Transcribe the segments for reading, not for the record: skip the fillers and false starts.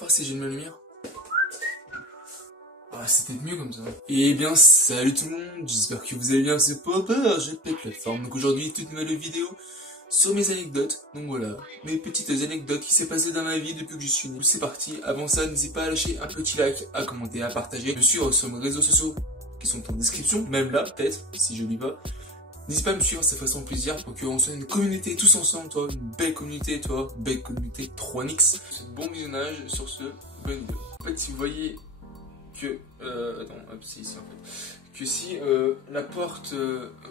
Voir si j'ai de la lumière. Ah, c'était mieux comme ça. Et bien, salut tout le monde, j'espère que vous allez bien, c'est Popper, j'ai pète plateforme. Donc aujourd'hui, toute nouvelle vidéo sur mes anecdotes. Donc voilà, mes petites anecdotes qui s'est passées dans ma vie depuis que je suis né. C'est parti, avant ça, n'hésitez pas à lâcher un petit like, à commenter, à partager, me suivre sur mes réseaux sociaux qui sont en description, même là, peut-être, si j'oublie pas. N'hésite pas à me suivre, ça fait son plaisir pour qu'on soit une communauté tous ensemble, toi, une belle communauté, toi, belle communauté 3Nix. Bon visionnage sur ce, bonne vidéo. En fait, si vous voyez que, attends, hop, c'est ici en fait, que si la porte,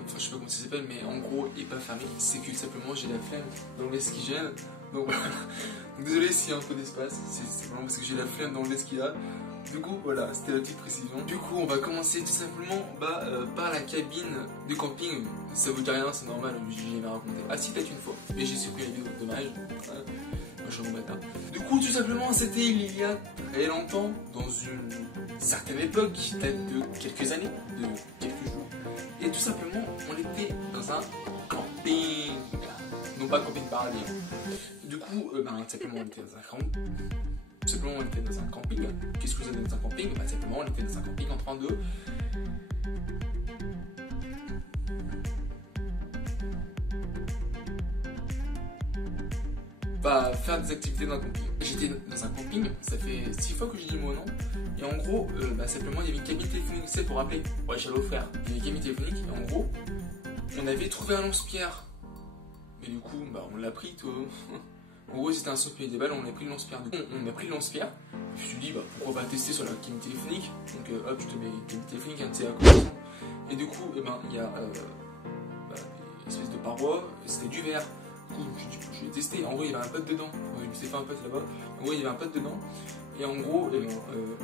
enfin je sais pas comment ça s'appelle, mais en gros est pas fermée, c'est que simplement j'ai la flemme d'enlever ce qui gêne. Donc voilà, désolé s'il y a un peu d'espace, c'est vraiment parce que j'ai la flemme d'enlever ce qu'il y a. Du coup voilà, c'était la petite précision. Du coup on va commencer tout simplement par la cabine de camping. Ça vous dit rien, c'est normal, j'ai jamais raconté. Ah si, peut-être une fois, mais j'ai supprimé la vidéo, dommage. Moi je suis un bâtard. Du coup tout simplement c'était il y a très longtemps, dans une certaine époque qui date de quelques années, de quelques jours. Et tout simplement on était dans un camping. Non pas camping paradis. Du coup, tout simplement on était dans un camping. Simplement on était dans un camping. Qu'est-ce que vous avez dans un camping? Simplement on était dans un camping en train de faire des activités dans un camping. J'étais dans un camping, ça fait 6 fois que je dis le mot non. Et en gros, simplement il y avait une cabine téléphonique, c'est pour appeler. Ouais, j'allais au frère. Il y avait une cabine téléphonique et en gros, on avait trouvé un lance-pierre. Et du coup, on l'a pris, toi. En gros, c'était un saut-pied des balles, on a pris le lance-pierre. Du coup, on a pris le lance-pierre. Je me suis dit, pourquoi pas tester sur la cabine téléphonique. Donc, hop, je te mets une cabine téléphonique, un à côté. Et du coup, il y a des espèces de parois, c'était du verre. Du coup, je l'ai testé. En gros, il y avait un pote dedans. Je me suis fait un pote là-bas. En gros, il y avait un pote dedans. Et en gros,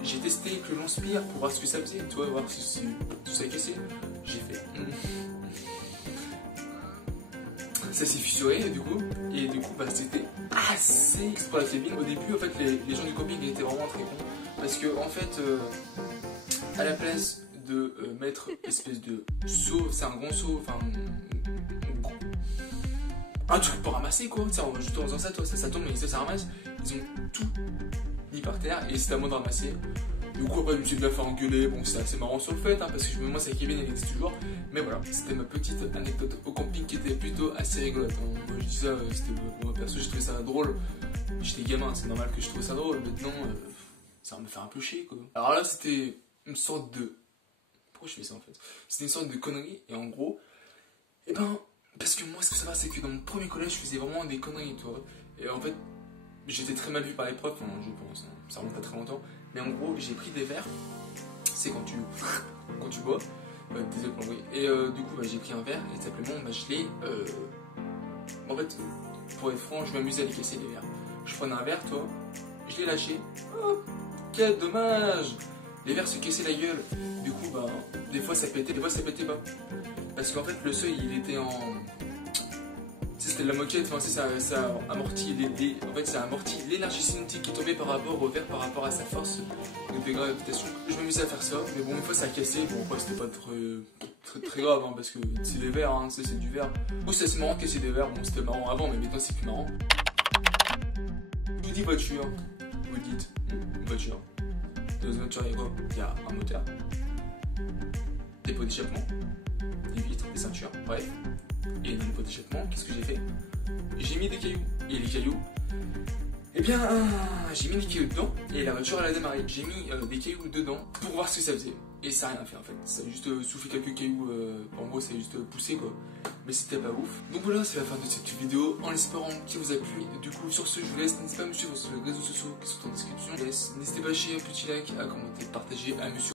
j'ai testé avec le lance-pierre pour voir ce que ça faisait. Tu vois, voir si tout ça est cassé. J'ai fait. Ça s'est fissuré du coup, et du coup c'était assez pour la cabine. Au début en fait les gens du camping étaient vraiment très cons parce que en fait à la place de mettre espèce de seau, c'est un grand seau, enfin un truc pour ramasser quoi, juste en faisant ça, toi, ça tombe mais ça ramasse, ils ont tout mis par terre et c'était à moi de ramasser. Du coup après je me suis bien fait engueuler, bon c'est assez marrant sur le fait parce que moi cette cabine elle existe toujours. Mais voilà, c'était ma petite anecdote au camping qui était plutôt assez rigolote. Moi je dis ça, moi perso j'ai trouvé ça drôle. J'étais gamin, c'est normal que je trouvais ça drôle. Maintenant ça va me faire un peu chier quoi. Alors là c'était une sorte de... Pourquoi je fais ça en fait? C'était une sorte de connerie et en gros, parce que moi ce que ça va c'est que dans mon premier collège je faisais vraiment des conneries toi. Et en fait j'étais très mal vu par les profs, je pense, ça remonte à très longtemps. Mais en gros, j'ai pris des verres, c'est quand tu bois, désolé pour l'envoyer. Et du coup, j'ai pris un verre et simplement, je l'ai. En fait, pour être franc, je m'amusais à les casser les verres. Je prenais un verre, toi, je l'ai lâché. Oh, quel dommage! Les verres se cassaient la gueule. Du coup, des fois ça pétait, des fois ça pétait pas. Parce qu'en fait, le seuil il était en. C'était de la moquette, ça amortit en fait ça amortit l'énergie cinétique qui tombait par rapport au verre, par rapport à sa force de dégravitation. Je m'amusais à faire ça, mais bon une fois ça a cassé, bon après c'était pas très grave parce que c'est des verres, c'est du verre. Bon c'est assez marrant de casser des verres, bon c'était marrant avant mais maintenant c'est plus marrant. Je vous dis voiture, vous dites voiture. Dans une voiture il y a quoi? Il y a un moteur, des pots d'échappement, des vitres, des ceintures, bref. Et dans le pot d'échappement, qu'est-ce que j'ai fait? J'ai mis des cailloux. Et les cailloux, j'ai mis des cailloux dedans et la voiture elle a démarré. J'ai mis des cailloux dedans pour voir ce que ça faisait. Et ça n'a rien fait en fait. Ça a juste soufflé quelques cailloux. En gros, ça a juste poussé quoi. Mais c'était pas ouf. Donc voilà, c'est la fin de cette vidéo. En espérant qu'il vous a plu. Du coup, sur ce, je vous laisse. N'hésitez pas à me suivre sur les réseaux sociaux qui sont en description. N'hésitez pas à lâcher un petit like, à commenter, partager, à me suivre.